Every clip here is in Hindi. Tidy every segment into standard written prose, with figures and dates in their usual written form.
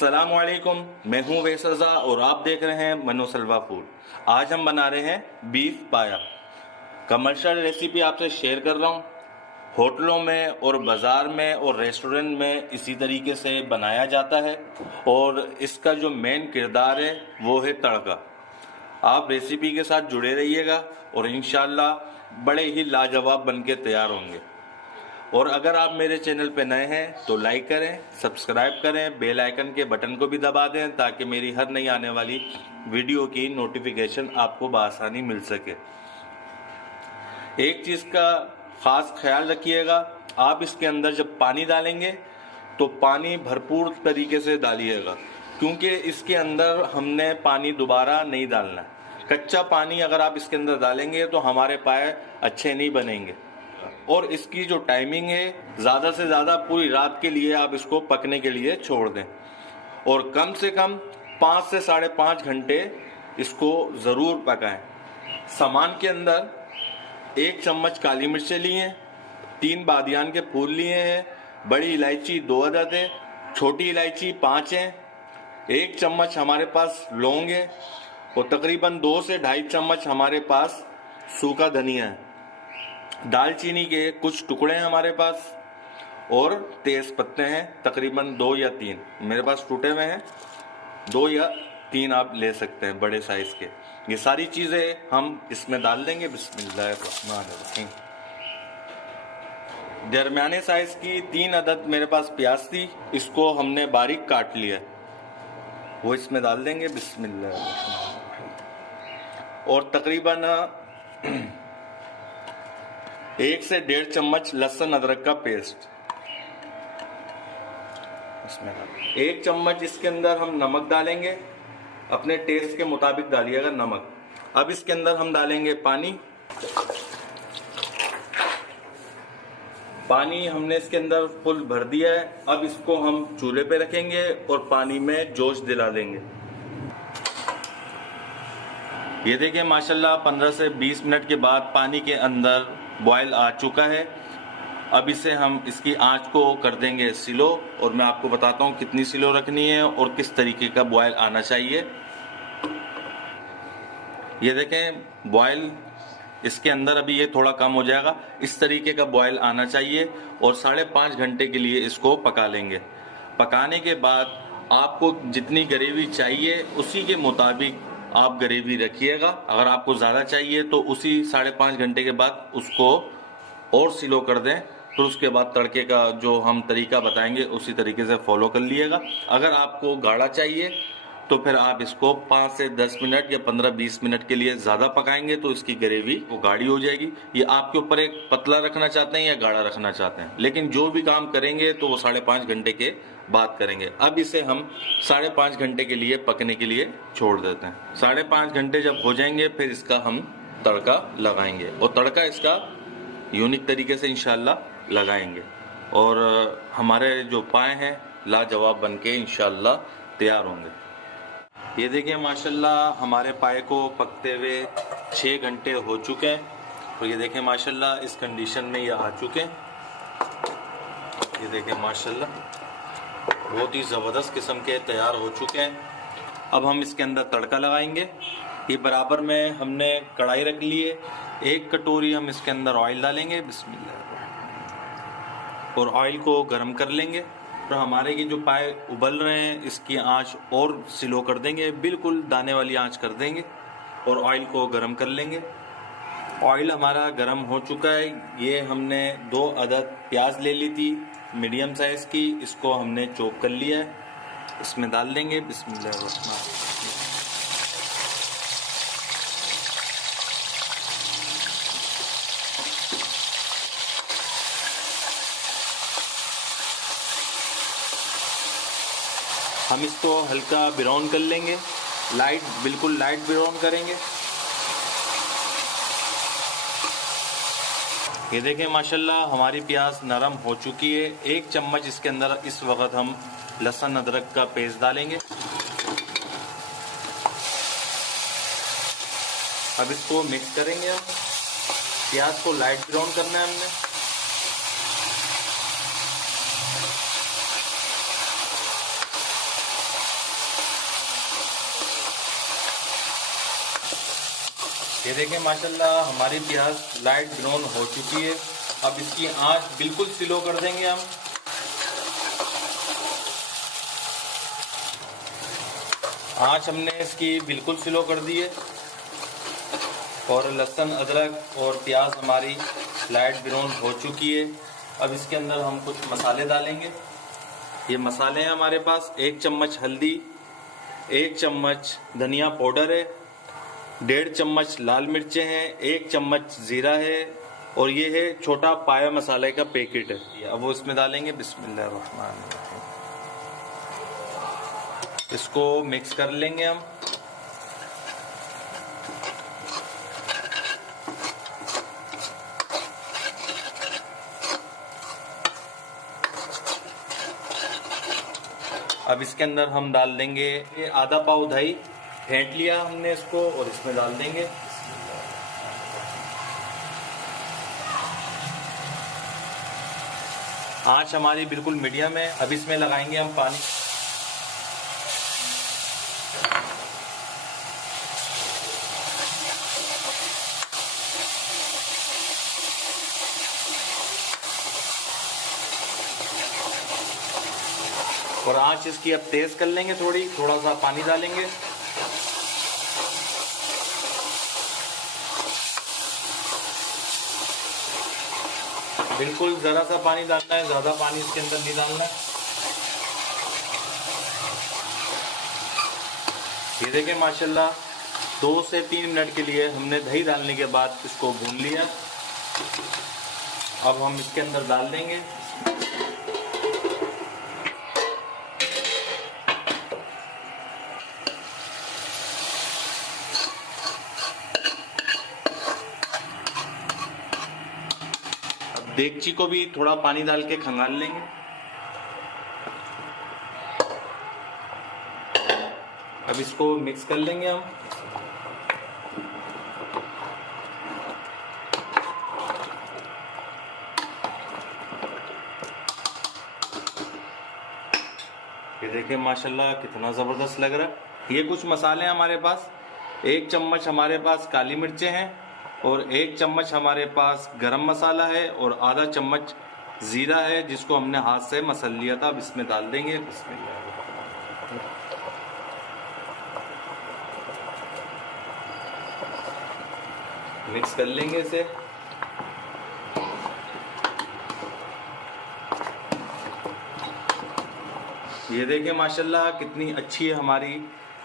अस्सलामुअलैकुम, मैं हूं वैसज़ा और आप देख रहे हैं मनोसलवा फूड। आज हम बना रहे हैं बीफ पाया। कमर्शियल रेसिपी आपसे शेयर कर रहा हूं। होटलों में और बाज़ार में और रेस्टोरेंट में इसी तरीके से बनाया जाता है और इसका जो मेन किरदार है वो है तड़का। आप रेसिपी के साथ जुड़े रहिएगा और इंशाल्लाह बड़े ही लाजवाब बन के तैयार होंगे। और अगर आप मेरे चैनल पे नए हैं तो लाइक करें, सब्सक्राइब करें, बेल आइकन के बटन को भी दबा दें ताकि मेरी हर नई आने वाली वीडियो की नोटिफिकेशन आपको बआसानी मिल सके। एक चीज़ का ख़ास ख्याल रखिएगा, आप इसके अंदर जब पानी डालेंगे तो पानी भरपूर तरीके से डालिएगा, क्योंकि इसके अंदर हमने पानी दोबारा नहीं डालना। कच्चा पानी अगर आप इसके अंदर डालेंगे तो हमारे पाए अच्छे नहीं बनेंगे। और इसकी जो टाइमिंग है, ज़्यादा से ज़्यादा पूरी रात के लिए आप इसको पकने के लिए छोड़ दें और कम से कम 5 से 5.5 घंटे इसको ज़रूर पकाएं। सामान के अंदर 1 चम्मच काली मिर्चें ली हैं, 3 बादियान के फूल लिए हैं, बड़ी इलायची 2 अदद है, छोटी इलायची 5 हैं, 1 चम्मच हमारे पास लौंग है और तकरीबन 2 से 2.5 चम्मच हमारे पास सूखा धनिया है। दालचीनी के कुछ टुकड़े हैं हमारे पास और तेज पत्ते हैं तकरीबन 2 या 3, मेरे पास टूटे हुए हैं, 2 या 3 आप ले सकते हैं बड़े साइज के। ये सारी चीजें हम इसमें डाल देंगे। बिस्मिल्लाहिर्रहमानिर्रहीम। दरमियाने साइज की 3 अदद मेरे पास प्याज थी, इसको हमने बारीक काट लिया, वो इसमें डाल देंगे। बिस्मिल्लाहिर्रहमानिर्रहीम। और तकरीबन 1 से 1.5 चम्मच लहसुन अदरक का पेस्ट इसमें डाल। 1 चम्मच इसके अंदर हम नमक डालेंगे, अपने टेस्ट के मुताबिक डालिएगा नमक। अब इसके अंदर हम डालेंगे पानी। पानी हमने इसके अंदर फुल भर दिया है। अब इसको हम चूल्हे पे रखेंगे और पानी में जोश दिला देंगे। ये देखिए माशाल्लाह 15 से 20 मिनट के बाद पानी के अंदर बॉयल आ चुका है। अब इसे हम इसकी आंच को कर देंगे स्लो और मैं आपको बताता हूँ कितनी स्लो रखनी है और किस तरीके का बॉयल आना चाहिए। ये देखें बॉयल इसके अंदर अभी ये थोड़ा कम हो जाएगा, इस तरीके का बॉयल आना चाहिए और 5.5 घंटे के लिए इसको पका लेंगे। पकाने के बाद आपको जितनी ग्रेवी चाहिए उसी के मुताबिक आप ग्रेवी रखिएगा। अगर आपको ज़्यादा चाहिए तो उसी 5.5 घंटे के बाद उसको और स्लो कर दें, फिर उसके बाद तड़के का जो हम तरीका बताएंगे उसी तरीके से फॉलो कर लिएगा। अगर आपको गाढ़ा चाहिए तो फिर आप इसको 5 से 10 मिनट या 15-20 मिनट के लिए ज़्यादा पकाएंगे तो इसकी ग्रेवी वो गाढ़ी हो जाएगी। ये आपके ऊपर एक पतला रखना चाहते हैं या गाढ़ा रखना चाहते हैं, लेकिन जो भी काम करेंगे तो वो 5.5 घंटे के बाद करेंगे। अब इसे हम 5.5 घंटे के लिए पकने के लिए छोड़ देते हैं। 5.5 घंटे जब हो जाएंगे फिर इसका हम तड़का लगाएंगे और तड़का इसका यूनिक तरीके से इंशाल्लाह लगाएंगे और हमारे जो पाए हैं लाजवाब बन के इंशाल्लाह तैयार होंगे। ये देखिए माशाल्लाह हमारे पाए को पकते हुए 6 घंटे हो चुके हैं और ये देखें माशाल्लाह इस कंडीशन में ये आ चुके हैं। ये देखें माशाल्लाह बहुत ही ज़बरदस्त किस्म के तैयार हो चुके हैं। अब हम इसके अंदर तड़का लगाएंगे। ये बराबर में हमने कढ़ाई रख ली है, 1 कटोरी हम इसके अंदर ऑयल डालेंगे। बिस्मिल्लाह। और ऑयल को गर्म कर लेंगे। तो हमारे की जो पाए उबल रहे हैं इसकी आंच और स्लो कर देंगे, बिल्कुल दाने वाली आंच कर देंगे और ऑयल को गर्म कर लेंगे। ऑयल हमारा गर्म हो चुका है। ये हमने 2 अदद प्याज ले ली थी मीडियम साइज़ की, इसको हमने चॉप कर लिया है, इसमें डाल देंगे। बिस्मिल्लाह। हम इसको हल्का ब्राउन कर लेंगे, लाइट, बिल्कुल लाइट ब्राउन करेंगे। ये देखें माशाल्लाह हमारी प्याज नरम हो चुकी है। 1 चम्मच इसके अंदर इस वक्त हम लहसुन अदरक का पेस्ट डालेंगे। अब इसको मिक्स करेंगे। हम प्याज को लाइट ब्राउन करना है हमने। ये देखें माशाल्लाह हमारी प्याज लाइट ब्राउन हो चुकी है। अब इसकी आंच बिल्कुल स्लो कर देंगे हम। आंच हमने इसकी बिल्कुल स्लो कर दी है और लहसुन अदरक और प्याज हमारी लाइट ब्राउन हो चुकी है। अब इसके अंदर हम कुछ मसाले डालेंगे। ये मसाले हैं हमारे पास 1 चम्मच हल्दी, 1 चम्मच धनिया पाउडर है, 1.5 चम्मच लाल मिर्चें हैं, 1 चम्मच जीरा है और ये है छोटा पाया मसाले का पैकेट है। अब वो इसमें डालेंगे। बिस्मिल्लाहिर्रहमानिर्रहीम। इसको मिक्स कर लेंगे हम। अब इसके अंदर हम डाल देंगे ये आधा पाव दही फेंट लिया हमने इसको और इसमें डाल देंगे। आंच हमारी बिल्कुल मीडियम है। अब इसमें लगाएंगे हम पानी। और आंच इसकी अब तेज कर लेंगे। थोड़ा सा पानी डालेंगे। बिल्कुल जरा सा पानी डालना है, ज्यादा पानी इसके अंदर नहीं डालना है। ये देखें माशाल्लाह 2 से 3 मिनट के लिए हमने दही डालने के बाद इसको भून लिया। अब हम इसके अंदर डाल देंगे देगची को भी थोड़ा पानी डाल के खंगाल लेंगे। अब इसको मिक्स कर लेंगे हम। ये देखिए माशाल्लाह कितना ज़बरदस्त लग रहा है। ये कुछ मसाले हैं हमारे पास। 1 चम्मच हमारे पास काली मिर्चें हैं और 1 चम्मच हमारे पास गरम मसाला है और आधा चम्मच ज़ीरा है जिसको हमने हाथ से मसल लिया था। अब इसमें डाल देंगे। बिस्मिल्लाह। मिक्स कर लेंगे इसे। ये देखिए माशाल्लाह कितनी अच्छी है हमारी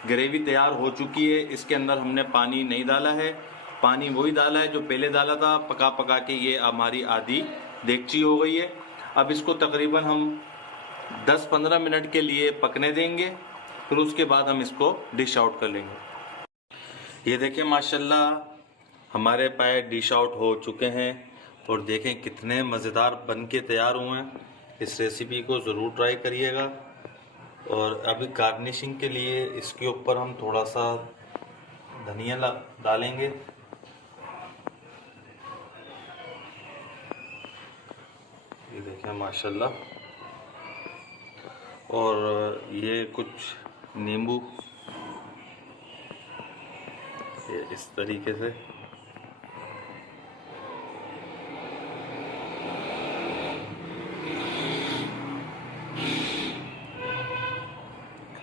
ग्रेवी तैयार हो चुकी है। इसके अंदर हमने पानी नहीं डाला है, पानी वही डाला है जो पहले डाला था। पका पका के ये हमारी आधी देगची हो गई है। अब इसको तकरीबन हम 10-15 मिनट के लिए पकने देंगे, फिर उसके बाद हम इसको डिश आउट कर लेंगे। ये देखिए माशाल्लाह हमारे पाए डिश आउट हो चुके हैं और देखें कितने मज़ेदार बन के तैयार हुए हैं। इस रेसिपी को ज़रूर ट्राई करिएगा। और अभी गार्निशिंग के लिए इसके ऊपर हम थोड़ा सा धनिया डालेंगे। ये देखें माशाल्लाह। और ये कुछ नींबू ये इस तरीके से।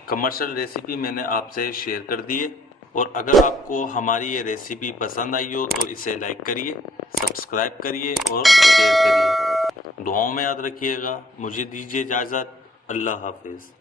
कमर्शियल रेसिपी मैंने आपसे शेयर कर दी है। और अगर आपको हमारी ये रेसिपी पसंद आई हो तो इसे लाइक करिए, सब्सक्राइब करिए और शेयर करिए। दुआओं में याद रखिएगा। मुझे दीजिए इजाज़त। अल्लाह हाफिज़।